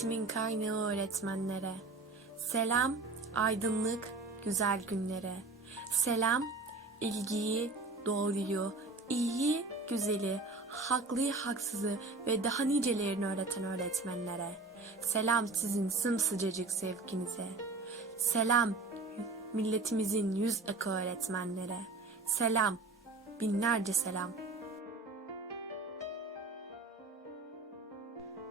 Eğitimin kaynağı öğretmenlere. Selam, aydınlık, güzel günlere. Selam, ilgiyi, doğruyu, iyiyi, güzeli, haklıyı, haksızı ve daha nicelerini öğreten öğretmenlere. Selam sizin sımsıcacık sevginize. Selam milletimizin yüz akı öğretmenlere. Selam, binlerce selam.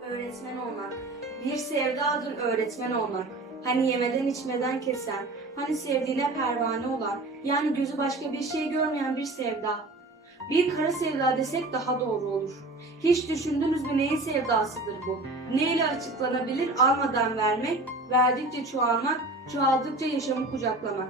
Öğretmen olmak. Bir sevdadır öğretmen olmak. Hani yemeden içmeden kesen, hani sevdiğine pervane olan, yani gözü başka bir şey görmeyen bir sevda. Bir kara sevda desek daha doğru olur. Hiç düşündünüz mü neyin sevdasıdır bu? Neyle açıklanabilir almadan vermek, verdikçe çoğalmak, çoğaldıkça yaşamı kucaklamak.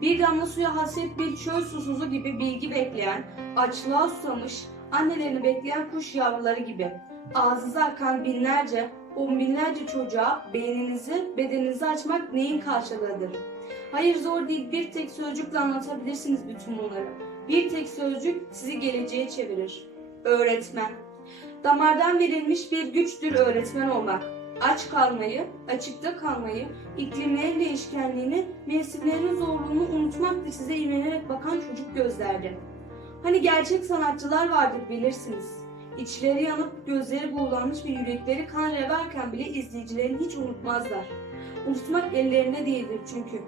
Bir damla suya hasret bir çöl susuzu gibi bilgi bekleyen, açlığa susamış, annelerini bekleyen kuş yavruları gibi. Ağzınıza akan binlerce, on binlerce çocuğa beyninizi, bedeninizi açmak neyin karşılığıdır? Hayır zor değil, bir tek sözcükle anlatabilirsiniz bütün bunları. Bir tek sözcük sizi geleceğe çevirir. Öğretmen. Damardan verilmiş bir güçtür öğretmen olmak. Aç kalmayı, açıkta kalmayı, iklimlerin değişkenliğini, mevsimlerin zorluğunu unutmaktır size imrenerek bakan çocuk gözlerde. Hani gerçek sanatçılar vardır bilirsiniz. İçleri yanıp gözleri buğulanmış ve yürekleri kan reverken bile izleyicilerini hiç unutmazlar. Unutmak ellerinde değildir çünkü.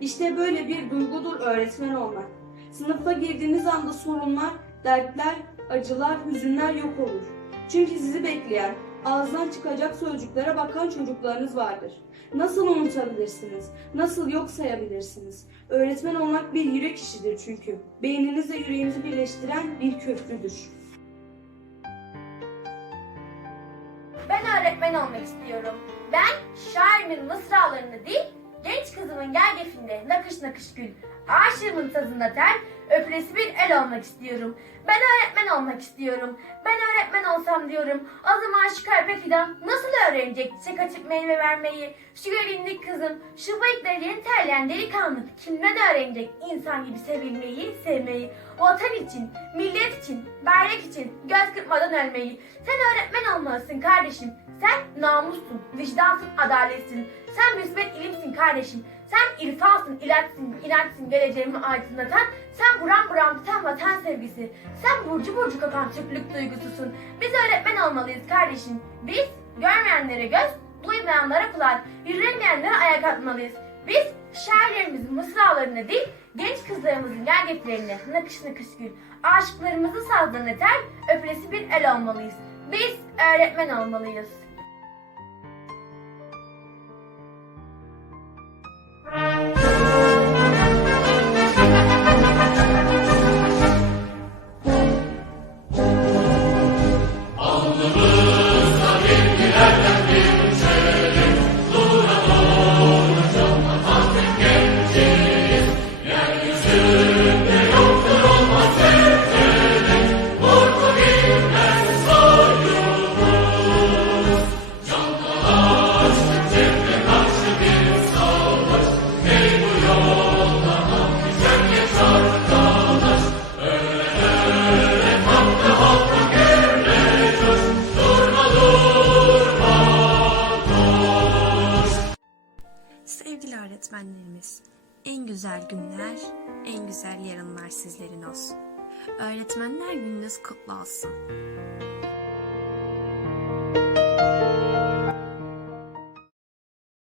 İşte böyle bir duygudur öğretmen olmak. Sınıfa girdiğiniz anda sorunlar, dertler, acılar, hüzünler yok olur. Çünkü sizi bekleyen, ağzından çıkacak sözcüklere bakan çocuklarınız vardır. Nasıl unutabilirsiniz? Nasıl yok sayabilirsiniz? Öğretmen olmak bir yürek işidir çünkü. Beyninizle yüreğinizi birleştiren bir köprüdür. Öğretmen olmak istiyorum. Ben şairimin mısralarını değil, genç kızımın gergefinde nakış nakış gül, aşığımın sazında tel, öpülesi bir el olmak istiyorum. Ben öğretmen olmak istiyorum. Ben öğretmen olsam diyorum. O zaman şu kalpe fidan nasıl öğrenecek çiçek açıp meyve vermeyi? Şu gelinlik kızım, şu bıyıkları yeni terleyen delikanlı kimden öğrenecek insan gibi sevilmeyi, sevmeyi? Vatan için, millet için, bayrak için göz kırpmadan ölmeyi. Sen öğretmen olmalısın kardeşim. Sen namussun, vicdansın, adaletsin. Sen müsbet ilimsin kardeşim. Sen irfansın, ilaçsın, inançsın, geleceğimi aydınlatan. Sen buram buram tutan vatan sevgisi. Sen burcu burcu kokan Türklük duygususun. Biz öğretmen olmalıyız kardeşim. Biz görmeyenlere göz, duymayanlara kulak, yürüyemeyenlere ayak atmalıyız. Biz şairlerimizin mısralarını değil, genç kızlarımızın gergeflerini nakış nakış gül, aşıklarımızın sazlarını tel, öpülesi bir el olmalıyız. Biz öğretmen olmalıyız. Sevgili öğretmenlerimiz, en güzel günler, en güzel yarınlar sizlerin olsun. Öğretmenler gününüz kutlu olsun.